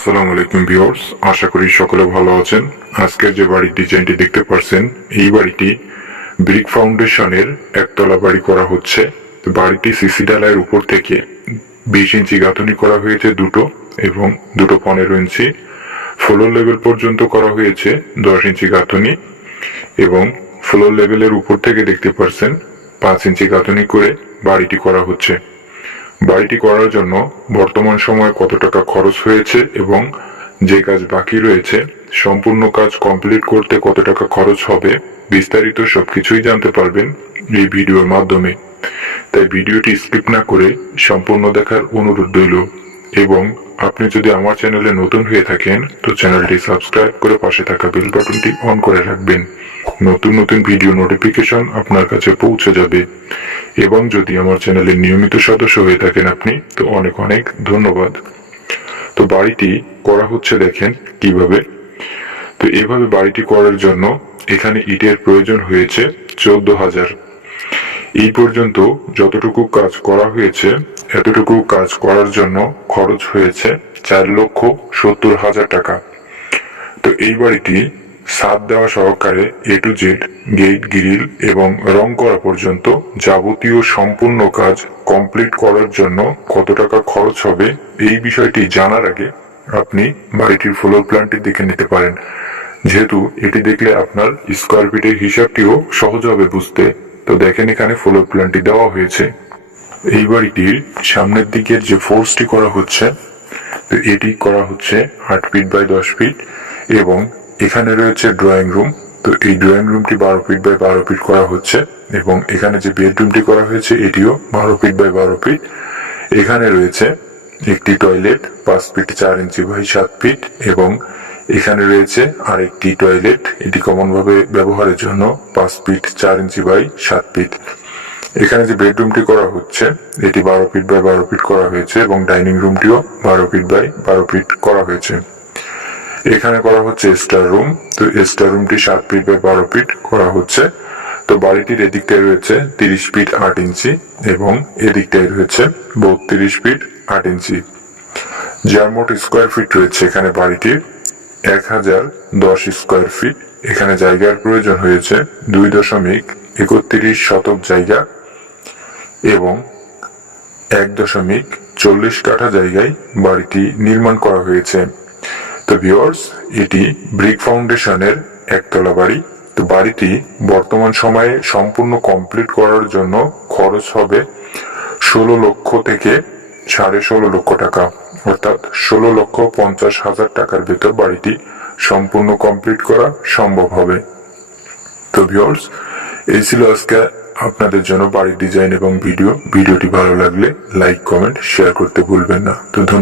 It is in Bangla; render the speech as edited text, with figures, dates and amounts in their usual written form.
আসসালামু আলাইকুম ভিউয়ার্স, আশা করি সকলে ভালো আছেন। আজকের যে বাড়ির ডিজাইনটি দেখতে পাচ্ছেন, এই বাড়িটি ব্রিক ফাউন্ডেশনের একতলা বাড়ি করা হচ্ছে। বাড়িটি সিসি ঢালাইয়ের উপর থেকে 20 ইঞ্চি গাঁথনি করা হয়েছে দুটো, এবং দুটো 15 ইঞ্চি ফ্লোর লেভেল পর্যন্ত করা হয়েছে 10 ইঞ্চি গাঁথনি, এবং ফ্লোর লেভেলের উপর থেকে দেখতে পাচ্ছেন 5 ইঞ্চি গাঁথনি করে বাড়িটি করা হচ্ছে। বাড়িটি করার জন্য বর্তমান সময়ে কত টাকা খরচ হয়েছে এবং যে কাজ বাকি রয়েছে, সম্পূর্ণ কাজ কমপ্লিট করতে কত টাকা খরচ হবে, বিস্তারিত সবকিছুই জানতে পারবেন এই ভিডিওর মাধ্যমে। তাই ভিডিওটি স্কিপ না করে সম্পূর্ণ দেখার অনুরোধ রইল। এবং আপনি যদি আমার চ্যানেলে নতুন হয়ে থাকেন তো চ্যানেলটি সাবস্ক্রাইব করে পাশে থাকা বেল বাটনটি অন করে রাখবেন। নতুন নতুন ভিডিও নোটিফিকেশন আপনার কাছে পৌঁছে যাবে। এবং যদি আমার চ্যানেলের নিয়মিত সদস্য হয়ে থাকেন আপনি, তো অনেক অনেক ধন্যবাদ। তো বাড়িটি করা হচ্ছে দেখেন কিভাবে। তো এভাবে বাড়িটি করার জন্য এখানে ইটের প্রয়োজন হয়েছে 14,000। এই পর্যন্ত যতটুকু কাজ করা হয়েছে, এতটুকু কাজ করার জন্য খরচ হয়েছে 4,70,000 টাকা। তো এই বাড়িটি ছাদ দেওয়া সহকারে A to Z, gate, grill এবং রং করা পর্যন্ত যাবতীয় সম্পূর্ণ কাজ কমপ্লিট করার জন্য কত টাকা খরচ হবে, এই বিষয়টি জানার আগে আপনি বাড়িটির ফ্লোর প্ল্যানটি দেখে নিতে পারেন, যেহেতু এটি দেখলে আপনার স্কোয়ার ফিটের হিসাবটিও সহজ হবে বুঝতে। তো দেখেন এখানে ফ্লোর প্ল্যানটি দেওয়া হয়েছে। এই বাড়িটির সামনের দিকের যে ফোর্সটি করা হচ্ছে, তো এটি করা হচ্ছে 8 ফিট বাই 10 ফিট, এবং এখানে রয়েছে ড্রয়িং রুম। তো এই ড্রয়িং রুমটি 12 ফিট বাই 12 ফিট করা হচ্ছে, এবং এখানে যে বেডরুমটি করা হয়েছে এটিও 12 ফিট বাই 12 ফিট। এখানে রয়েছে একটি toilet 5 feet 4 inch by 7 feet, এবং এখানে রয়েছে আরেকটি টয়লেট, এটি কমন ভাবে ব্যবহারের জন্য 5 ফিট 4 ইঞ্চি বাই 7 ফিট। এখানে যে বেডরুমটি করা হচ্ছে এটি 12 ফিট বাই 12 ফিট করা হয়েছে, এবং ডাইনিং রুমটিও 12 ফিট বাই 12 ফিট করা হয়েছে। এখানে করা হচ্ছে স্টার রুম। তো স্টার রুমটি 7 ফিট বাই 12 ফিট করা হচ্ছে। তো বাড়িটির এদিকটায় রয়েছে 30 ফিট 8 ইঞ্চি, এবং এদিকটায় রয়েছে 32 ফিট 8 ইঞ্চি। যার মোট স্কোয়ার ফিট রয়েছে এখানে বাড়িটির 1010 স্কোয়ার ফিট। এখানে জায়গার প্রয়োজন হয়েছে 2.31 শতক জায়গা, এবং 1.40 কাঠা জায়গায় বাড়িটি নির্মাণ করা হয়েছে। তো ভিউয়ার্স, এটি ব্রিক ফাউন্ডেশনের একতলা বাড়ি। তো বাড়িটি বর্তমান সময়ে সম্পূর্ণ কমপ্লিট করার জন্য খরচ হবে 16 লক্ষ থেকে 16.5 লক্ষ টাকা, অর্থাৎ 16,50,000 টাকার ভেতর বাড়িটি সম্পূর্ণ কমপ্লিট করা সম্ভব হবে। তো ভিউয়ার্স, এই ছিল আজকে আপনাদের জন্য বাড়ির ডিজাইন এবং ভিডিওটি ভালো লাগলে লাইক, কমেন্ট, শেয়ার করতে ভুলবেন না। তো ধন্যবাদ।